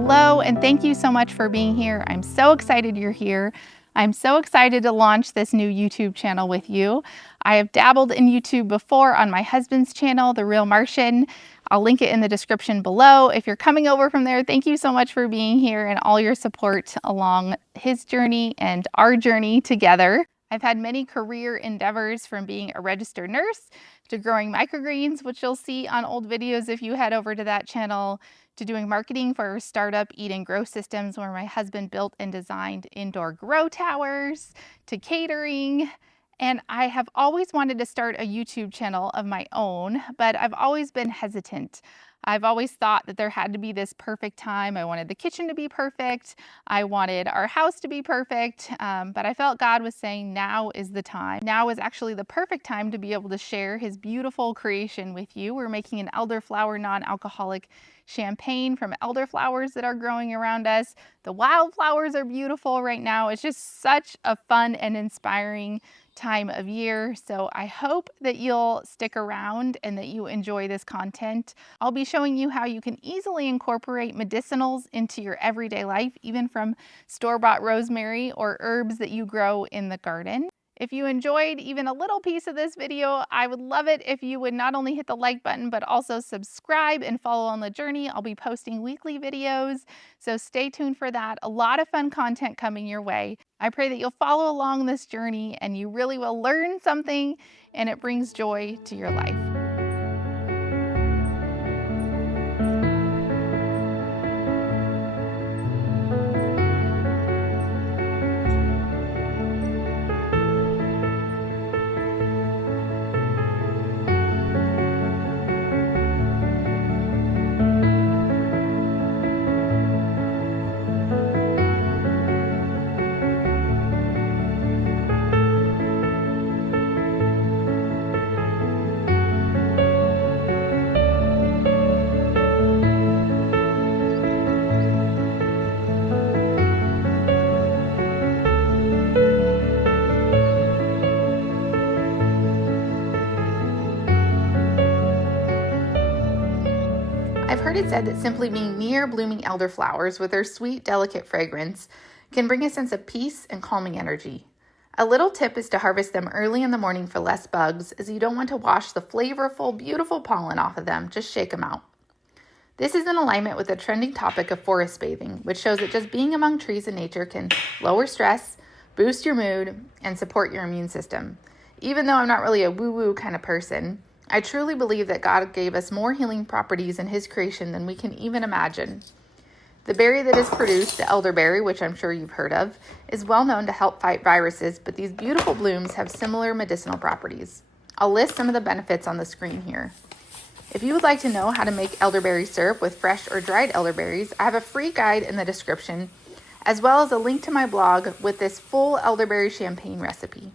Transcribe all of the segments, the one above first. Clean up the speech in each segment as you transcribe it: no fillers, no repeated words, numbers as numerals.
Hello, and thank you so much for being here. I'm so excited you're here. I'm so excited to launch this new YouTube channel with you. I have dabbled in YouTube before on my husband's channel, The Real Martian. I'll link it in the description below. If you're coming over from there, thank you so much for being here and all your support along his journey and our journey together. I've had many career endeavors, from being a registered nurse to growing microgreens, which you'll see on old videos if you head over to that channel, to doing marketing for a startup Eat and Grow Systems, where my husband built and designed indoor grow towers, to catering. And I have always wanted to start a YouTube channel of my own, but I've always been hesitant. I've always thought that there had to be this perfect time. I wanted the kitchen to be perfect. I wanted our house to be perfect. But I felt God was saying now is the time. Now is actually the perfect time to be able to share his beautiful creation with you. We're making an elderflower non-alcoholic champagne from elderflowers that are growing around us. The wildflowers are beautiful right now. It's just such a fun and inspiring time of year. So I hope that you'll stick around and that you enjoy this content. I'll be showing you how you can easily incorporate medicinals into your everyday life, even from store-bought rosemary or herbs that you grow in the garden. If you enjoyed even a little piece of this video, I would love it if you would not only hit the like button, but also subscribe and follow on the journey. I'll be posting weekly videos, so stay tuned for that. A lot of fun content coming your way. I pray that you'll follow along this journey and you really will learn something and it brings joy to your life. I've heard it said that simply being near blooming elderflowers with their sweet, delicate fragrance can bring a sense of peace and calming energy. A little tip is to harvest them early in the morning for less bugs, as you don't want to wash the flavorful, beautiful pollen off of them. Just shake them out. This is in alignment with the trending topic of forest bathing, which shows that just being among trees and nature can lower stress, boost your mood, and support your immune system. Even though I'm not really a woo-woo kind of person, I truly believe that God gave us more healing properties in his creation than we can even imagine. The berry that is produced, the elderberry, which I'm sure you've heard of, is well known to help fight viruses, but these beautiful blooms have similar medicinal properties. I'll list some of the benefits on the screen here. If you would like to know how to make elderberry syrup with fresh or dried elderberries, I have a free guide in the description, as well as a link to my blog with this full elderberry champagne recipe.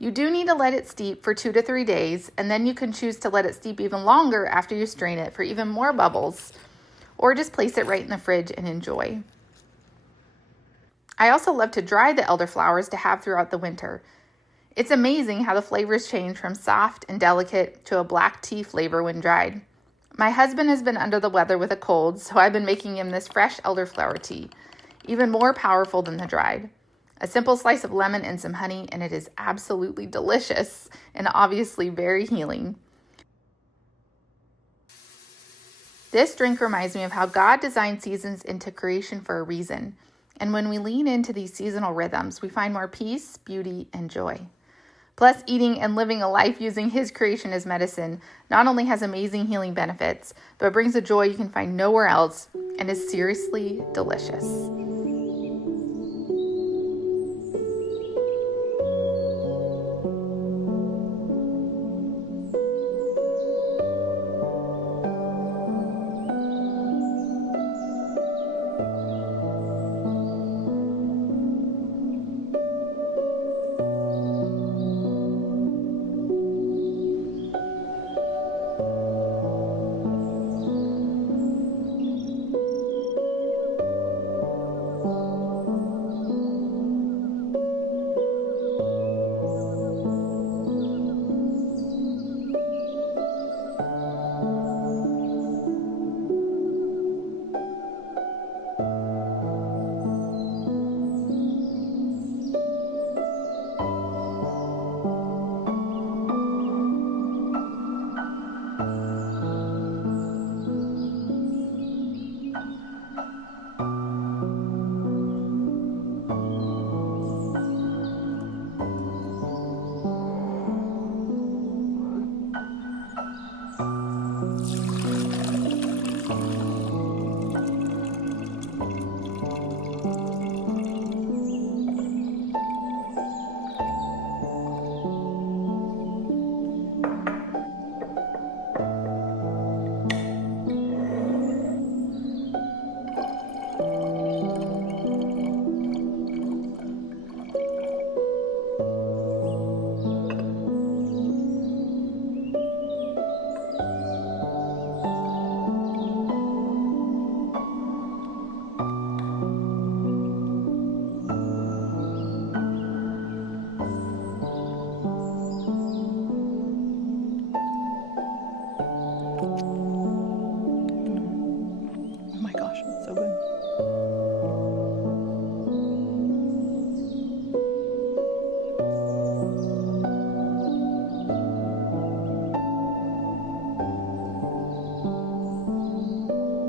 You do need to let it steep for 2 to 3 days, and then you can choose to let it steep even longer after you strain it for even more bubbles, or just place it right in the fridge and enjoy. I also love to dry the elderflowers to have throughout the winter. It's amazing how the flavors change from soft and delicate to a black tea flavor when dried. My husband has been under the weather with a cold, so I've been making him this fresh elderflower tea, even more powerful than the dried. A simple slice of lemon and some honey, and it is absolutely delicious and obviously very healing. This drink reminds me of how God designed seasons into creation for a reason. And when we lean into these seasonal rhythms, we find more peace, beauty, and joy. Plus, eating and living a life using his creation as medicine not only has amazing healing benefits, but brings a joy you can find nowhere else and is seriously delicious.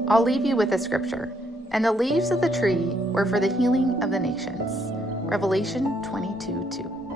I'll leave you with a scripture. And the leaves of the tree were for the healing of the nations. Revelation 22:2.